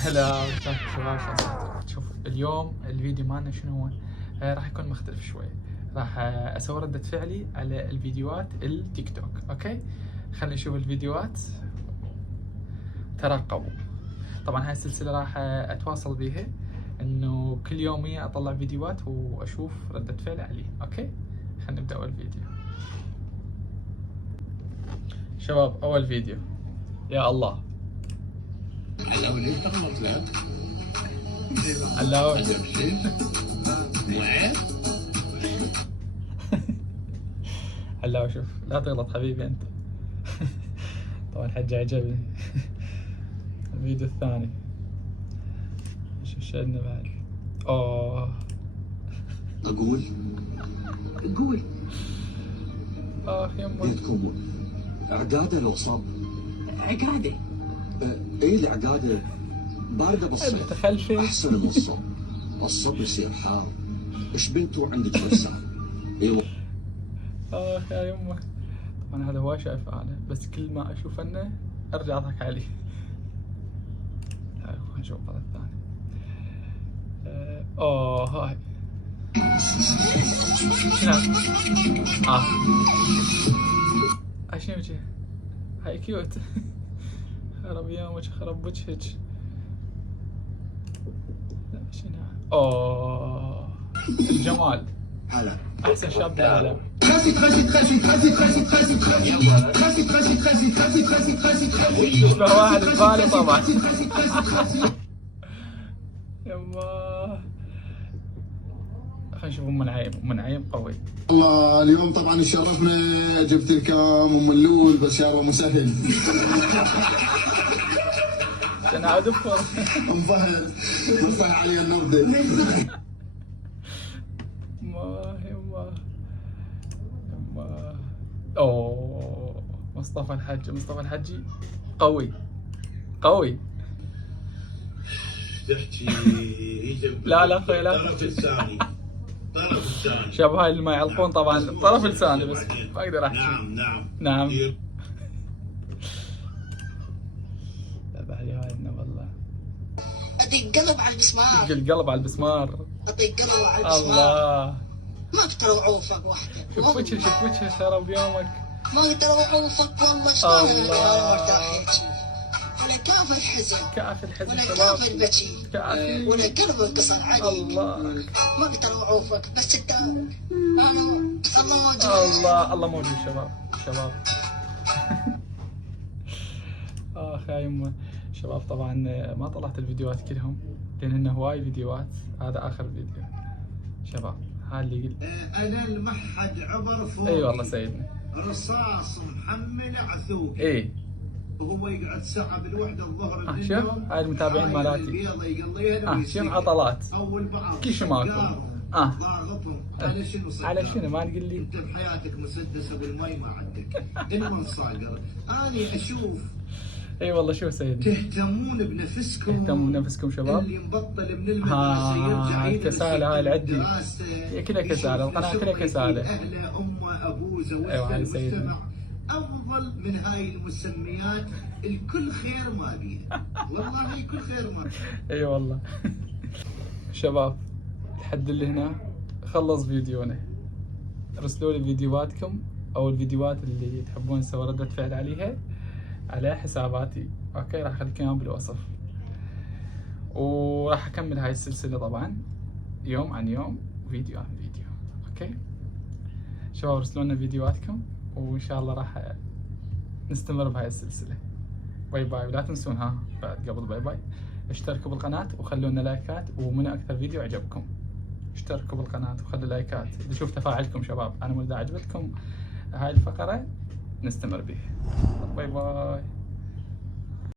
هلا شباب، شوف اليوم الفيديو مالنا شنو هو؟ راح يكون مختلف شوي. راح اسوي ردة فعلي على الفيديوهات التيك توك. اوكي، خلينا نشوف الفيديوهات، ترقبوا. طبعا هاي السلسلة راح اتواصل بيها انه كل يومية اطلع فيديوهات واشوف ردة فعلي عليه. اوكي، خلينا نبدأ اول فيديو. شباب اول فيديو، يا الله هلا وليش تغلط لا؟ الله مو عيب؟ هلا شوف، لا تغلط حبيبي انت. طبعا حجي عجبني. الفيديو الثاني شو شدنا بعد؟ اوه اقول اخ يمه. بيتكم عقاده لو صاب عقاده. ايه العقاده بارده بالصيف خلفي احسن من الصب. الصب يصير حار. ايش بنتو عندك وسع؟ ايوه اخ يا يمه. طبعا هذا هو شايف انا، بس كل ما اشوف انه ارجع اضحك عليه. خلينا نشوف هذا الثاني. اوه هاي شنو؟ شنو وجه؟ هاي كيوت. خرب يومك، خرب وجهك. لا شنو؟ اوه الجمال. هلا احسن شاب بالعالم. يشبه واحد ببالي طبعا. يما خلينا نشوف ام نعيم. ام نعيم قوي. الله اليوم طبعا شرفنا، جبت لكم ام اللول بس يا رب مسهل. انا ادفر. ام فهد نصح علي النبضه. ما يما اوه مصطفى الحجي قوي قوي. تحكي لا اخوي لا الطرف الثاني شباب هاي اللي ما يعلقون طبعا الطرف اللساني، بس ما اقدر احكي. نعم لا بعد هاي انه والله اطيق قلب على المسمار. القلب على البسمار. اطيق قلب على المسمار. الله ما اقدر اوعوفك وحدك. شوف وجهه خرب يومك. ما اقدر اوعوفك والله. شلون انا مرتاح هيك؟ ولا كاف الحزن ولا شباب. كاف البكي كافي. ولا قلب انكسر عليك. الله ما اقدر اوعوفك بس انت انا الله موجود. الله موجود شباب. اخ يا يمه. شباب طبعا ما طلعت الفيديوهات كلهم لان هن هواي فيديوهات. هذا اخر فيديو شباب. هذا اللي قلت انا المحد عبر فوق. اي والله سيدنا. رصاص محمل عثوق. اي وهو يقعد ساعه بالوحده الظهر. شوف هاي المتابعين مالاتي. البيضه يقليها. شوف عضلات اول بعض كل شي ماكو. ضاغطهم. على شنو صدق؟ على شنو ما تقول لي؟ انت بحياتك مسدس بالمي ما عندك. المن صاقر. اني اشوف اي والله شوف سيدنا. تهتمون بنفسكم. اهتموا بنفسكم شباب. اللي مبطل من المدرسه يرجع الكسالة هاي العدي. هي كلها كسالة، القناة كلها كسالة. اهله امه ابوه زوجته. ايوه هاي سيدنا. المجتمع افضل من هاي المسميات. الكل خير ما بيها. والله الكل خير ما بيها. اي والله. شباب لحد اللي هنا خلص فيديونا. ارسلوا لي فيديوهاتكم او الفيديوهات اللي تحبون نسوي ردة فعل عليها على حساباتي. اوكي راح اخليكم اياهم بالوصف، وراح اكمل هاي السلسلة طبعا يوم عن يوم، فيديو عن فيديو. اوكي شباب ارسلوا لنا فيديوهاتكم وان شاء الله راح نستمر بهاي السلسلة. باي باي. ولا تنسون بعد قبل باي باي اشتركوا بالقناة وخلوا لنا لايكات، ومن اكثر فيديو عجبكم اشتركوا بالقناة وخلوا لايكات نشوف تفاعلكم شباب. انا اذا عجبتكم هاي الفقرة نستمر بيها. باي باي.